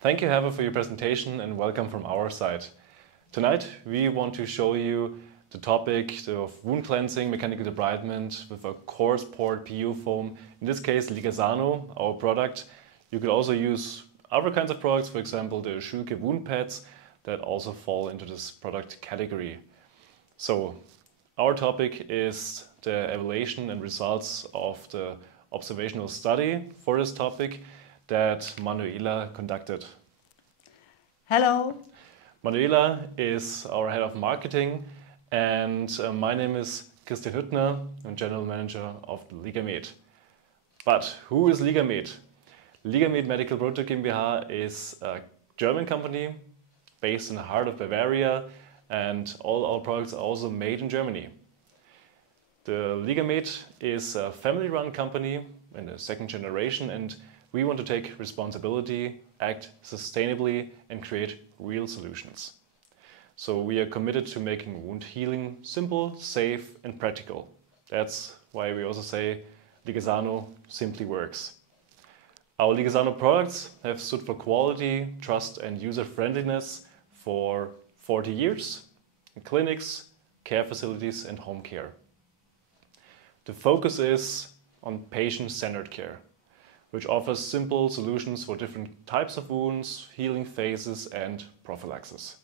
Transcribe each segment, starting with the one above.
Thank you, Heather, for your presentation and welcome from our side. Tonight we want to show you the topic of wound cleansing, mechanical debridement with a coarse-pored PU foam, in this case LIGASANO, our product. You could also use other kinds of products, for example the Schülke wound pads that also fall into this product category. So our topic is the evaluation and results of the observational study for this topic that Manuela conducted. Hello. Manuela is our head of marketing and my name is Christian Hüttner, I'm general manager of LIGAMED. But who is LIGAMED? LIGAMED Medical Produkte GmbH is a German company based in the heart of Bavaria, and all our products are also made in Germany. The LIGAMED is a family-run company in the second generation, and we want to take responsibility, act sustainably and create real solutions. So we are committed to making wound healing simple, safe and practical. That's why we also say LIGASANO simply works. Our LIGASANO products have stood for quality, trust and user-friendliness for 40 years in clinics, care facilities and home care. The focus is on patient-centered care, which offers simple solutions for different types of wounds, healing phases and prophylaxis.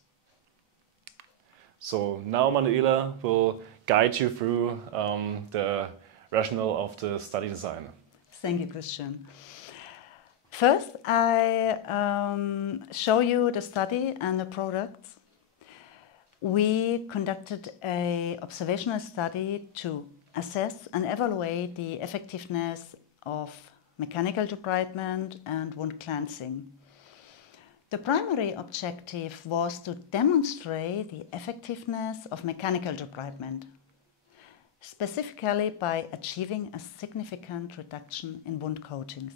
So now Manuela will guide you through the rationale of the study design. Thank you, Christian. First, I show you the study and the products. We conducted an observational study to assess and evaluate the effectiveness of mechanical debridement and wound cleansing. The primary objective was to demonstrate the effectiveness of mechanical debridement, specifically by achieving a significant reduction in wound coatings.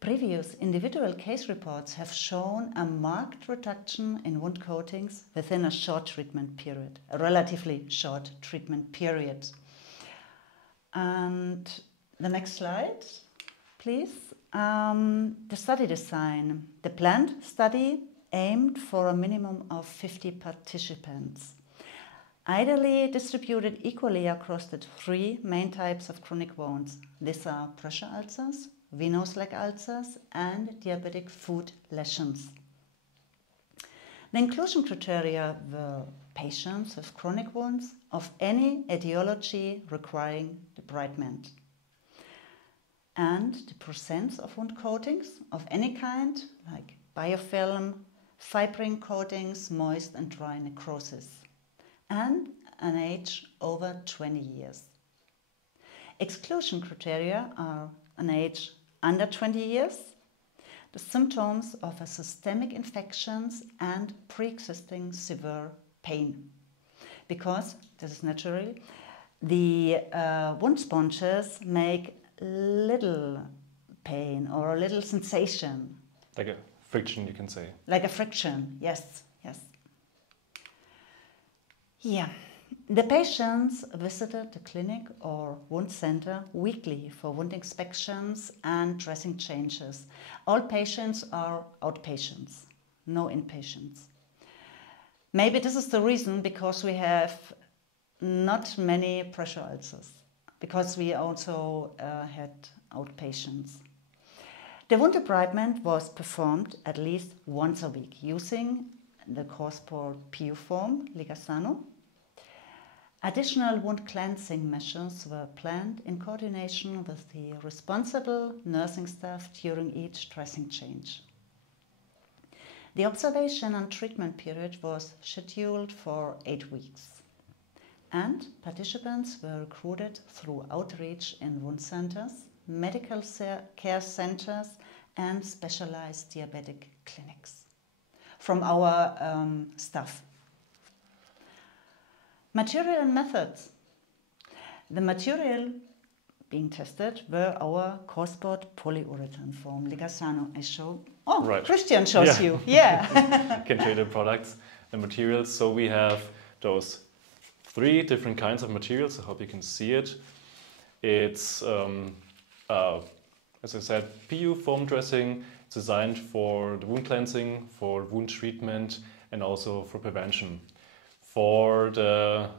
Previous individual case reports have shown a marked reduction in wound coatings within a short treatment period, a relatively short treatment period. And the next slide, please. The study design. The planned study aimed for a minimum of 50 participants, ideally distributed equally across the three main types of chronic wounds. These are pressure ulcers, venous leg ulcers and diabetic foot lesions. The inclusion criteria were patients with chronic wounds of any etiology requiring debridement, and the presence of wound coatings of any kind, like biofilm, fibrin coatings, moist and dry necrosis, and an age over 20 years. Exclusion criteria are an age under 20 years, the symptoms of a systemic infections and pre-existing severe pain. Because, this is natural, the wound sponges make little pain or a little sensation. Like a friction, you can say. Like a friction, yes, yes. Yeah. The patients visited the clinic or wound center weekly for wound inspections and dressing changes. All patients are outpatients, no inpatients. Maybe this is the reason because we have not many pressure ulcers, because we also had outpatients. The wound debridement was performed at least once a week using the coarse-pored PU foam, LIGASANO. Additional wound cleansing measures were planned in coordination with the responsible nursing staff during each dressing change. The observation and treatment period was scheduled for 8 weeks. And participants were recruited through outreach in wound centers, medical care centers and specialized diabetic clinics from our staff. Material and methods. The material being tested were our coarse-pored polyurethane foam, LIGASANO. I show. Oh, right. Christian shows you. Yeah. You can show you the products and materials. So we have those 3 different kinds of materials. I hope you can see it. It's, as I said, PU foam dressing. It's designed for the wound cleansing, for wound treatment, and also for prevention. For the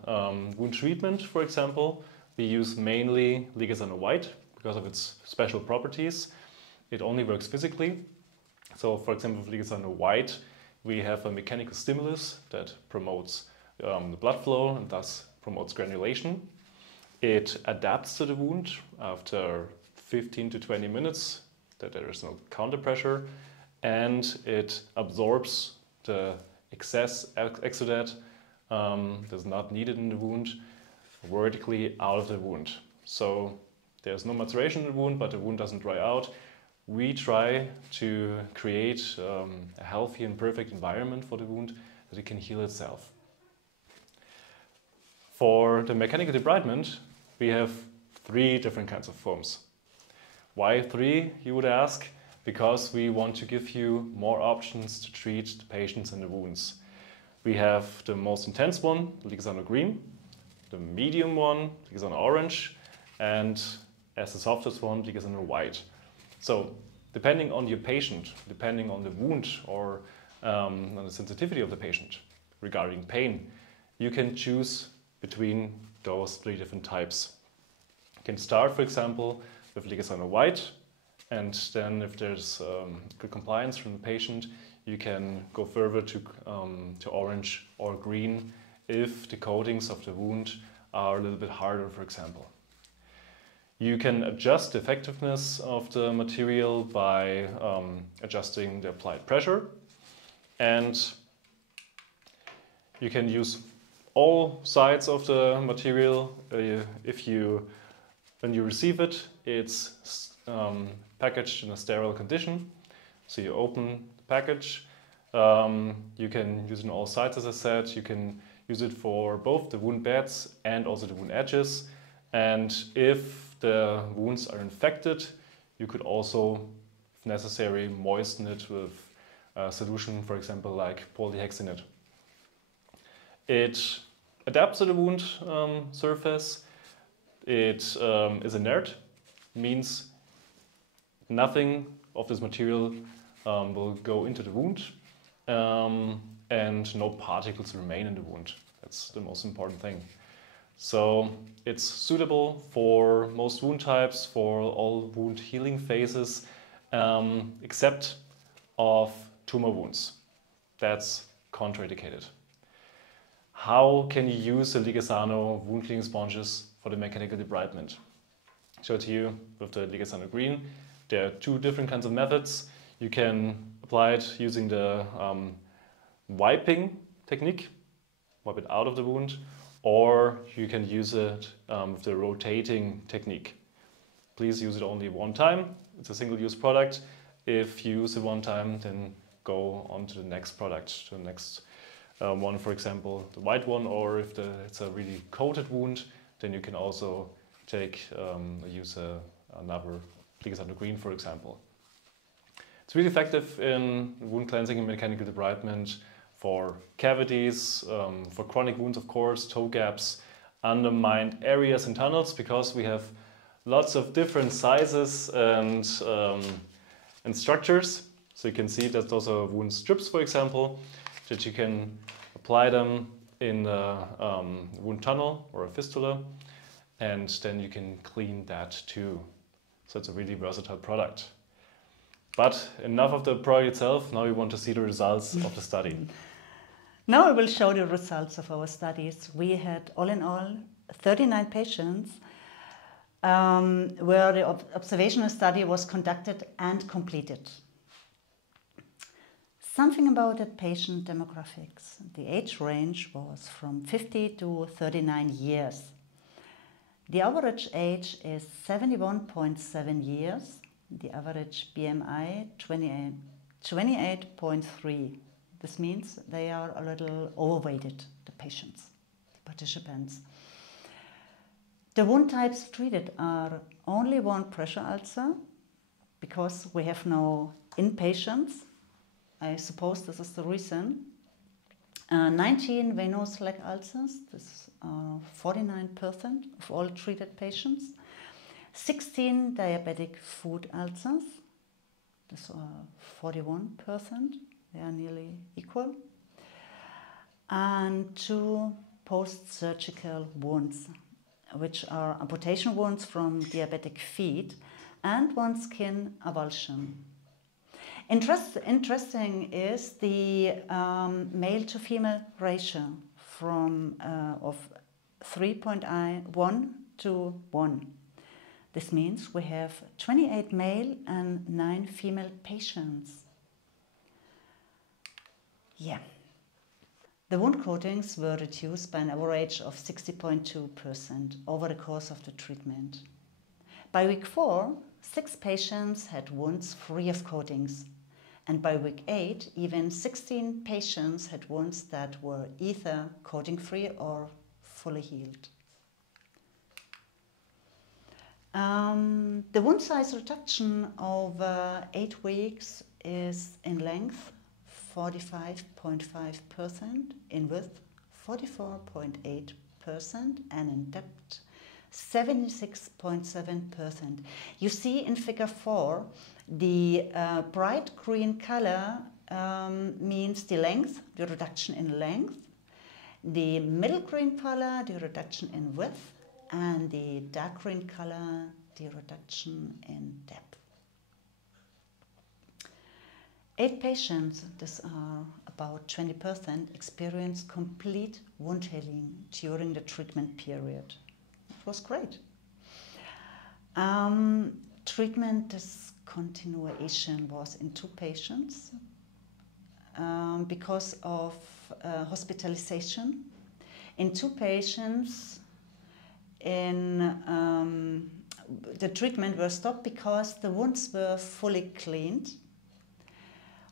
wound treatment, for example, we use mainly LIGASANO white because of its special properties. It only works physically. So, for example, with LIGASANO white, we have a mechanical stimulus that promotes the blood flow and thus promotes granulation. It adapts to the wound after 15 to 20 minutes, that there is no counter pressure, and it absorbs the excess exudate that's not needed in the wound vertically out of the wound. So there's no maceration in the wound, but the wound doesn't dry out. We try to create a healthy and perfect environment for the wound that it can heal itself. For the mechanical debridement, we have 3 different kinds of foams. Why 3, you would ask? Because we want to give you more options to treat the patients and the wounds. We have the most intense one, LIGASANO green, the medium one, LIGASANO orange, and as the softest one, LIGASANO white. So, depending on your patient, depending on the wound or on the sensitivity of the patient regarding pain, you can choose between those 3 different types. You can start, for example, with LIGASANO white, and then if there's good compliance from the patient, you can go further to orange or green if the coatings of the wound are a little bit harder, for example. You can adjust the effectiveness of the material by adjusting the applied pressure, and you can use all sides of the material. When you receive it, it's packaged in a sterile condition. So you open the package. You can use it on all sides, as I said. You can use it for both the wound beds and also the wound edges. And if the wounds are infected, you could also, if necessary, moisten it with a solution, for example, like polyhexanate. It adapts to the wound surface. It is inert, means nothing of this material will go into the wound, and no particles remain in the wound. That's the most important thing. So it's suitable for most wound types, for all wound healing phases, except of tumor wounds. That's contraindicated. How can you use the LIGASANO wound cleaning sponges for the mechanical debridement? Show it to you with the LIGASANO green. There are 2 different kinds of methods. You can apply it using the wiping technique, wipe it out of the wound, or you can use it with the rotating technique. Please use it only 1 time. It's a single-use product. If you use it 1 time, then go on to the next product, to the next one, for example, the white one, or if it's a really coated wound, then you can also use another LIGASANO green, for example. It's really effective in wound cleansing and mechanical debridement for cavities, for chronic wounds, of course, toe gaps, undermined areas and tunnels, because we have lots of different sizes and structures. So you can see that those are wound strips, for example, that you can apply them in a wound tunnel or a fistula, and then you can clean that too. So it's a really versatile product. But enough of the product itself. Now we want to see the results of the study. Now I will show the results of our studies. We had all in all 39 patients where the observational study was conducted and completed. Something about the patient demographics. The age range was from 50 to 39 years. The average age is 71.7 years. The average BMI 28.3. This means they are a little overweighted, the patients, the participants. The wound types treated are only 1 pressure ulcer, because we have no inpatients. I suppose this is the reason. 19 venous leg ulcers, this are 49% of all treated patients. 16 diabetic foot ulcers, this 41%, they are nearly equal, and 2 post-surgical wounds, which are amputation wounds from diabetic feet, and 1 skin avulsion. Interesting is the male to female ratio of 3.1 to 1. This means we have 28 male and 9 female patients. Yeah. The wound coatings were reduced by an average of 60.2% over the course of the treatment. By week 4, 6 patients had wounds free of coatings, and by week 8, even 16 patients had wounds that were either coating-free or fully healed. The wound size reduction over 8 weeks is in length 45.5%, in width 44.8%, and in depth 76.7%. You see in figure 4, the bright green color means the length, the reduction in length, the middle green color, the reduction in width, and the dark green color, the reduction in depth. 8 patients, this are about 20%, experienced complete wound healing during the treatment period. It was great. Treatment discontinuation was in 2 patients because of hospitalization. In 2 patients, the treatment was stopped because the wounds were fully cleaned.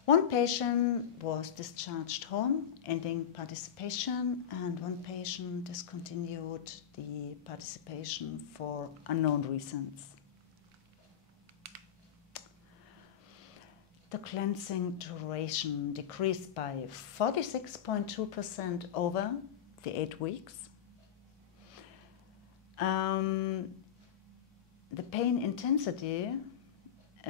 1 patient was discharged home, ending participation, and 1 patient discontinued the participation for unknown reasons. The cleansing duration decreased by 46.2% over the 8 weeks. The pain intensity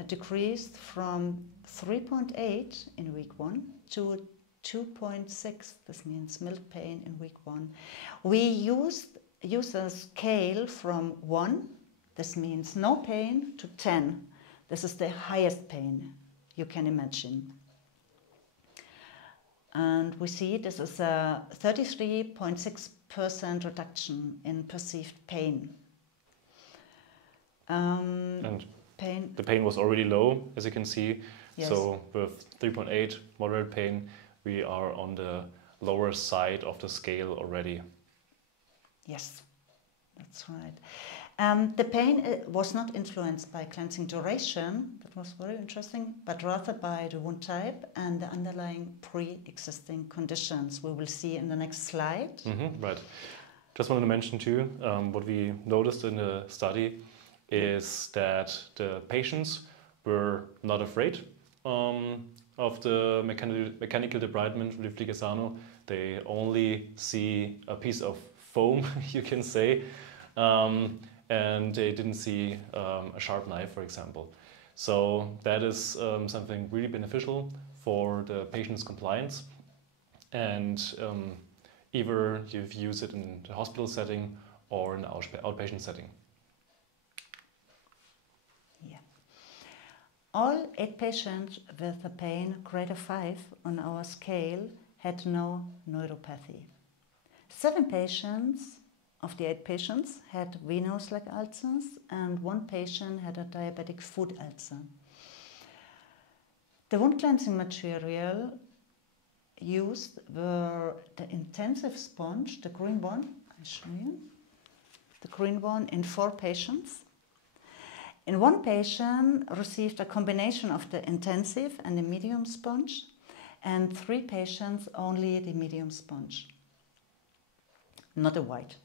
decreased from 3.8 in week 1 to 2.6. This means mild pain in week 1. We use a scale from 1, this means no pain, to 10. This is the highest pain you can imagine. And we see this is a 33.6% reduction in perceived pain. And the pain was already low, as you can see. Yes. So with 3.8 moderate pain, we are on the lower side of the scale already. Yes, that's right. The pain was not influenced by cleansing duration, that was very interesting, but rather by the wound type and the underlying pre-existing conditions we will see in the next slide. Right. Just wanted to mention too, what we noticed in the study is that the patients were not afraid of the mechanical debridement with LIGASANO. They only see a piece of foam, you can say, and they didn't see a sharp knife, for example. So that is something really beneficial for the patient's compliance, and either you use it in the hospital setting or in the outpatient setting. All 8 patients with a pain greater 5 on our scale had no neuropathy. 7 patients of the 8 patients had venous leg ulcers, and 1 patient had a diabetic foot ulcer. The wound cleansing material used were the intensive sponge, the green one, I show you, the green one in 4 patients. In 1 patient received a combination of the intensive and the medium sponge, and 3 patients only the medium sponge, not a white.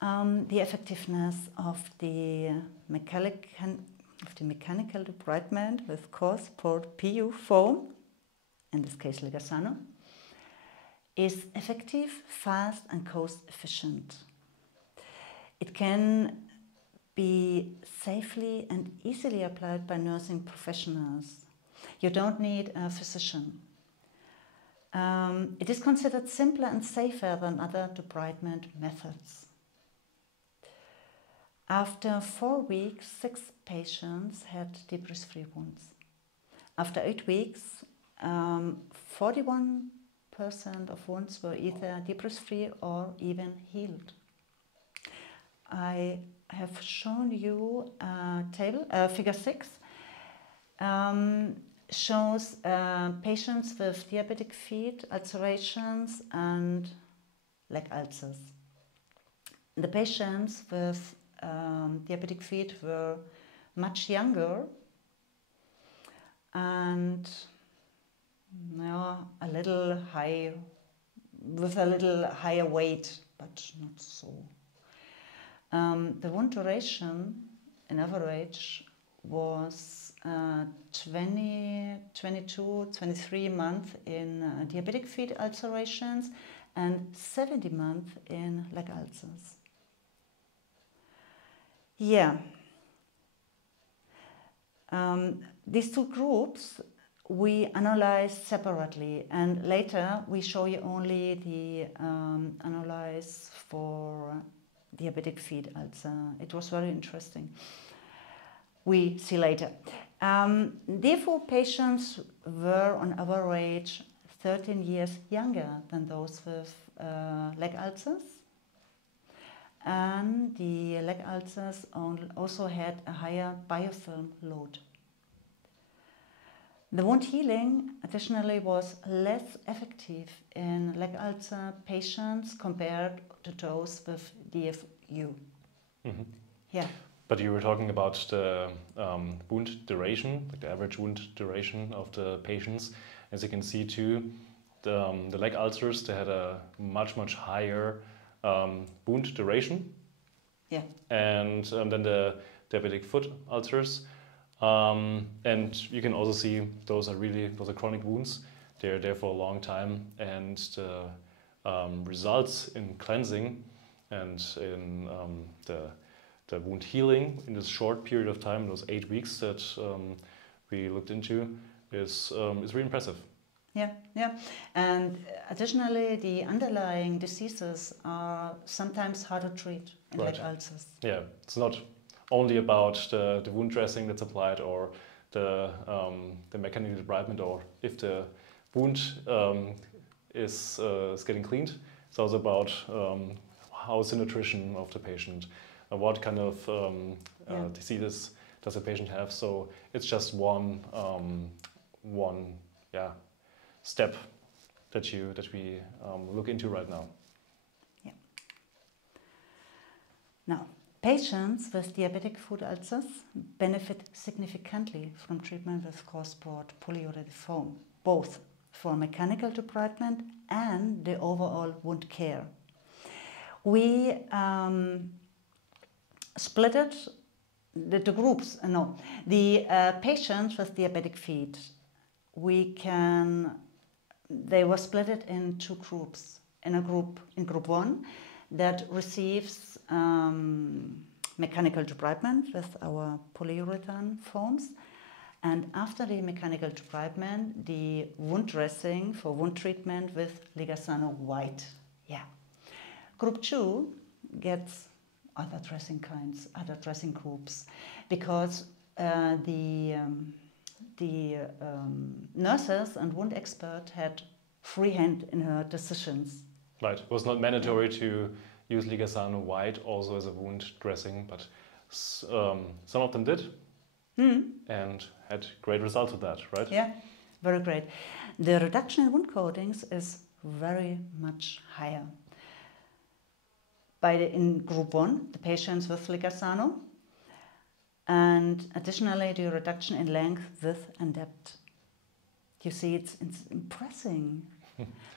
The effectiveness of the mechanical debridement with coarse-pored PU foam, in this case LIGASANO, is effective, fast and cost efficient. It can be safely and easily applied by nursing professionals. You don't need a physician. It is considered simpler and safer than other debridement methods. After 4 weeks, 6 patients had debris-free wounds. After 8 weeks, 41% of wounds were either debris-free or even healed. I have shown you a table, figure 6, shows patients with diabetic feet, ulcerations and leg ulcers. The patients with diabetic feet were much younger and a little high, with a little higher weight, but not so. The wound duration, in average, was 22, 23 months in diabetic feet ulcerations and 70 months in leg ulcers. Yeah. These two groups we analyzed separately, and later we show you only the analysis for diabetic feet ulcer. It was very interesting. We see later. Therefore, patients were on average 13 years younger than those with leg ulcers. And the leg ulcers also had a higher biofilm load. The wound healing, additionally, was less effective in leg ulcer patients compared to those with DFU. Mm-hmm. Yeah. But you were talking about the wound duration, like the average wound duration of the patients. As you can see too, the leg ulcers, they had a much higher wound duration. Yeah. And then the diabetic foot ulcers. And you can also see those are chronic wounds. They're there for a long time, and the results in cleansing and in the wound healing in this short period of time, those 8 weeks that we looked into, is really impressive. Yeah, yeah. And additionally, the underlying diseases are sometimes hard to treat in leg ulcers. Yeah, it's not only about the wound dressing that's applied or the mechanical debridement, or if the wound is getting cleaned. It's also about how is the nutrition of the patient, what kind of diseases does the patient have. So it's just one step that we look into right now. Yeah. Now, patients with diabetic foot ulcers benefit significantly from treatment with coarse-pored polyurethane foam, both for mechanical debridement and the overall wound care. We splitted the groups. The patients with diabetic feet, they were split in 2 groups. In group 1, that receives mechanical debridement with our polyurethane foams, and after the mechanical debridement, the wound dressing for wound treatment with LIGASANO white. Yeah. Group 2 gets other dressing kinds, other dressing groups, because the nurses and wound expert had free hand in her decisions. Right, it was not mandatory to use LIGASANO white also as a wound dressing, but some of them did and had great results with that, right? Yeah, very great. The reduction in wound coatings is very much higher. In group 1, the patients with LIGASANO, and additionally the reduction in length, width and depth. You see, it's impressive.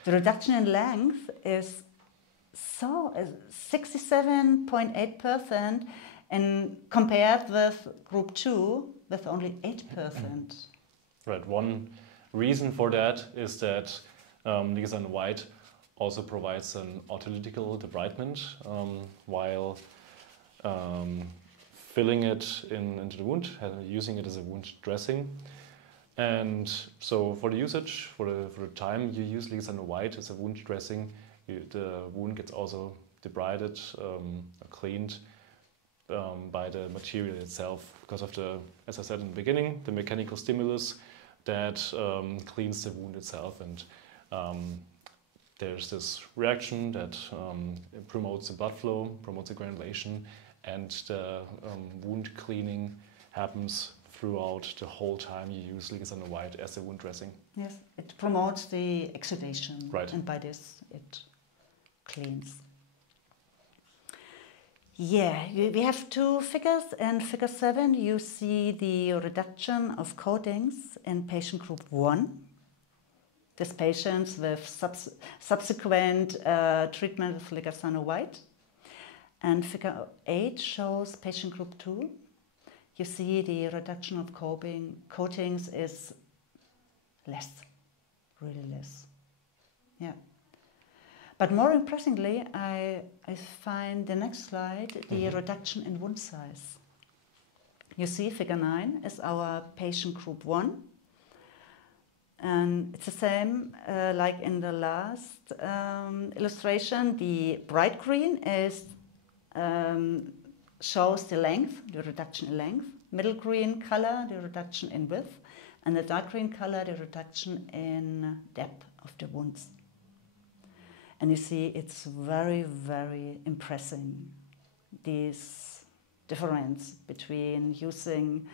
The reduction in length is 67.8%, and compared with group 2 with only 8%. Right. One reason for that is that LIGASANO white also provides an autolytical debridement, while filling it into the wound, using it as a wound dressing. And so for the usage, for the time you use LIGASANO white as a wound dressing, the wound gets also debrided, cleaned by the material itself, because of the, as I said in the beginning, the mechanical stimulus that cleans the wound itself, and there's this reaction that promotes the blood flow, promotes the granulation, and the wound cleaning happens throughout the whole time you use LIGASANO white as a wound dressing. Yes, it promotes the exudation, right, and by this it cleans. Yeah, we have two figures. In figure 7 you see the reduction of coatings in patient group 1. This patients with subsequent treatment with LIGASANO white. And figure 8 shows patient group 2. You see the reduction of coatings is less, really less. Yeah. But more impressively, I find the next slide, the reduction in wound size. You see figure 9 is our patient group 1. And it's the same like in the last illustration. The bright green is shows the length, the reduction in length. Middle green color, the reduction in width. And the dark green color, the reduction in depth of the wounds. And you see it's very, very impressive, this difference between using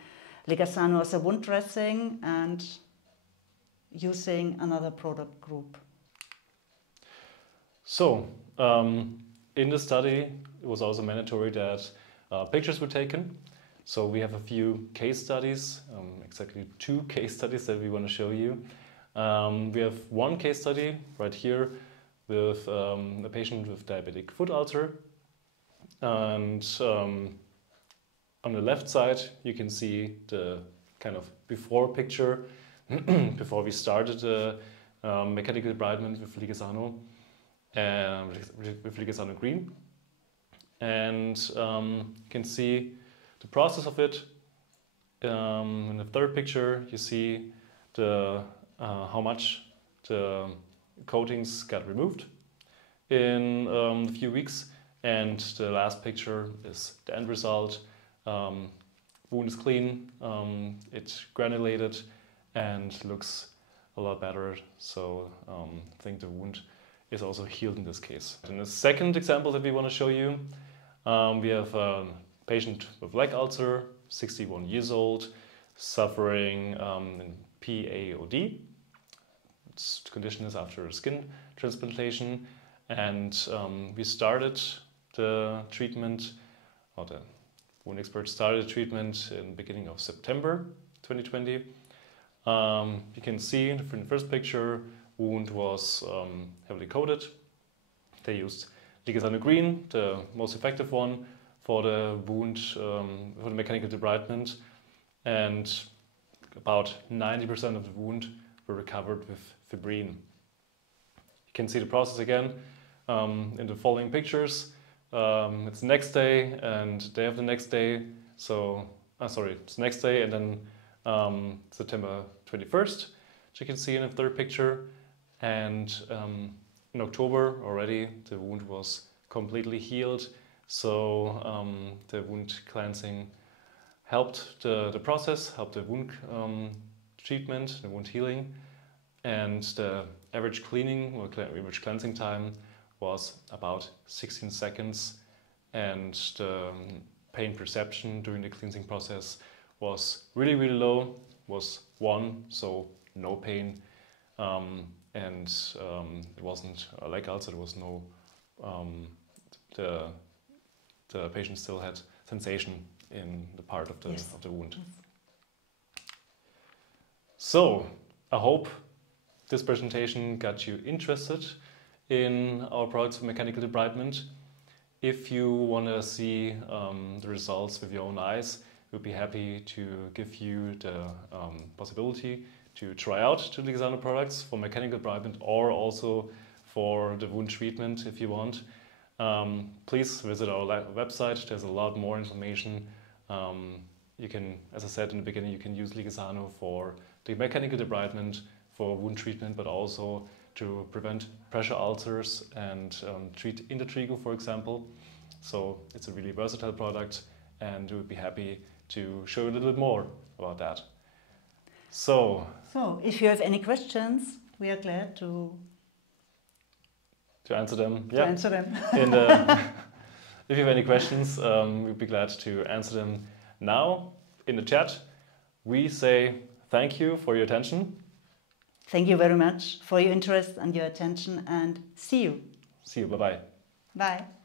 LIGASANO as a wound dressing and using another product group. So, in the study, it was also mandatory that pictures were taken. So we have a few case studies, exactly 2 case studies that we want to show you. We have one case study right here with a patient with diabetic foot ulcer. And on the left side, you can see the kind of before picture, before we started the mechanical debridement with LIGASANO, with LIGASANO green. And you can see the process of it. In the third picture, you see the how much the coatings got removed in a few weeks, and the last picture is the end result. Wound is clean, it's granulated and looks a lot better, so I think the wound is also healed in this case. In the second example that we want to show you, we have a patient with leg ulcer, 61 years old, suffering PAOD. The condition is after a skin transplantation, and we started the treatment, or the wound expert started treatment in the beginning of September 2020. You can see in the first picture, wound was heavily coated. They used LIGASANO green, the most effective one, for the wound, for the mechanical debridement, and about 90% of the wound were recovered with fibrin. You can see the process again in the following pictures. It's the next day and day of the next day. So, it's the next day and then September 21st, which you can see in the third picture. And in October already the wound was completely healed. So the wound cleansing helped the process, helped the wound treatment, the wound healing. And the average cleaning or average cleansing time was about 16 seconds, and the pain perception during the cleansing process was really, really low, was 1, so no pain, and it wasn't a leg ulcer, there was no, the patient still had sensation in the part of the wound. So, I hope this presentation got you interested in our products of mechanical debridement. If you want to see the results with your own eyes, we'll be happy to give you the possibility to try out the LIGASANO products for mechanical debridement or also for the wound treatment if you want. Please visit our website. There's a lot more information You can, as I said in the beginning, you can use LIGASANO for the mechanical debridement, for wound treatment, but also to prevent pressure ulcers and treat intertrigo, for example. So it's a really versatile product, and we would be happy to show you a little bit more about that. So if you have any questions, we are glad to answer them. To answer them. And if you have any questions, we'd be glad to answer them now in the chat. We say thank you for your attention. Thank you very much for your interest and your attention, and see you. See you. Bye-bye. Bye.